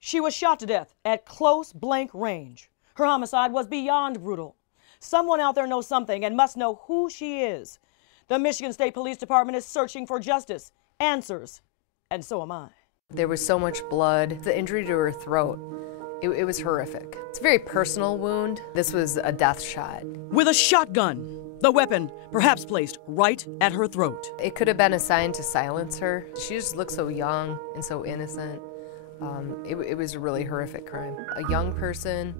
She was shot to death at close blank range. Her homicide was beyond brutal. Someone out there knows something and must know who she is. The Michigan State Police Department is searching for justice, answers, and so am I. There was so much blood. The injury to her throat, it was horrific. It's a very personal wound. This was a death shot. With a shotgun, the weapon perhaps placed right at her throat. It could have been a sign to silence her. She just looked so young and so innocent. It was a really horrific crime. A young person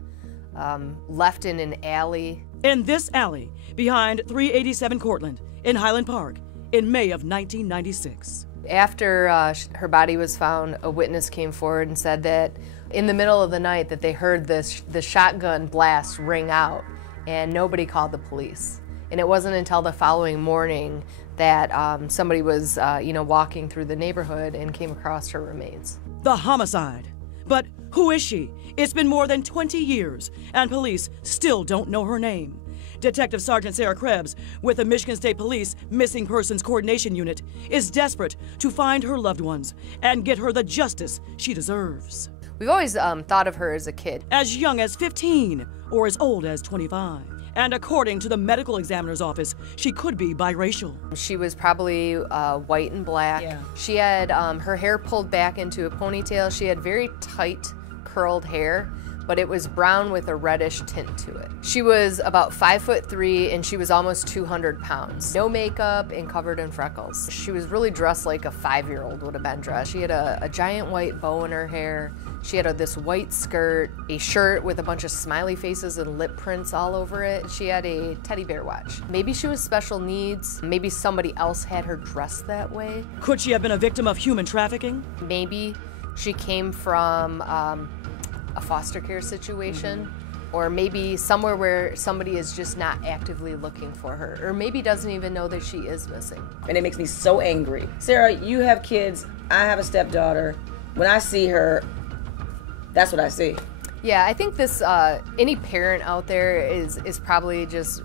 left in an alley. In this alley, behind 387 Cortland, in Highland Park, in May of 1996. After her body was found, a witness came forward and said that in the middle of the night that they heard the shotgun blast ring out, and nobody called the police. And it wasn't until the following morning that somebody was walking through the neighborhood and came across her remains. The homicide. But who is she? It's been more than 20 years, and police still don't know her name. Detective Sergeant Sarah Krebs, with the Michigan State Police Missing Persons Coordination Unit, is desperate to find her loved ones and get her the justice she deserves. We've always thought of her as a kid. As young as 15 or as old as 25. And according to the medical examiner's office, she could be biracial. She was probably white and black. Yeah. She had her hair pulled back into a ponytail. She had very tight, curled hair, but it was brown with a reddish tint to it. She was about 5'3" and she was almost 200 pounds. No makeup and covered in freckles. She was really dressed like a 5-year-old would have been dressed. She had a giant white bow in her hair. She had this white skirt, a shirt with a bunch of smiley faces and lip prints all over it. She had a teddy bear watch. Maybe she was special needs. Maybe somebody else had her dressed that way. Could she have been a victim of human trafficking? Maybe she came from a foster care situation, or maybe somewhere where somebody is just not actively looking for her, or maybe doesn't even know that she is missing. And it makes me so angry. Sarah, you have kids, I have a stepdaughter. When I see her, that's what I see. Yeah, I think this, any parent out there is probably just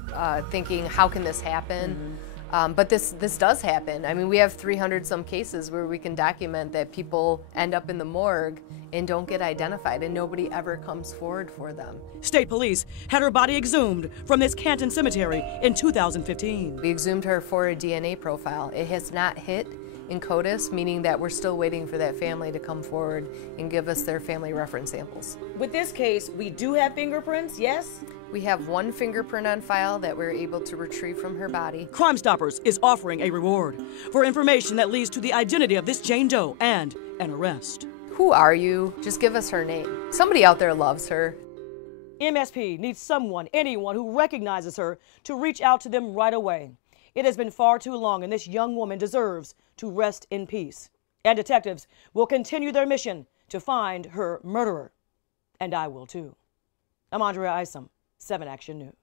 thinking, how can this happen? But this does happen. I mean, we have 300 some cases where we can document that people end up in the morgue and don't get identified, and nobody ever comes forward for them. State police had her body exhumed from this Canton cemetery in 2015. We exhumed her for a DNA profile. It has not hit in CODIS, meaning that we're still waiting for that family to come forward and give us their family reference samples. With this case, we do have fingerprints, yes? We have one fingerprint on file that we're able to retrieve from her body. Crime Stoppers is offering a reward for information that leads to the identity of this Jane Doe and an arrest. Who are you? Just give us her name. Somebody out there loves her. MSP needs someone, anyone who recognizes her to reach out to them right away. It has been far too long, and this young woman deserves to rest in peace. And detectives will continue their mission to find her murderer. And I will too. I'm Andrea Isom, 7 Action News.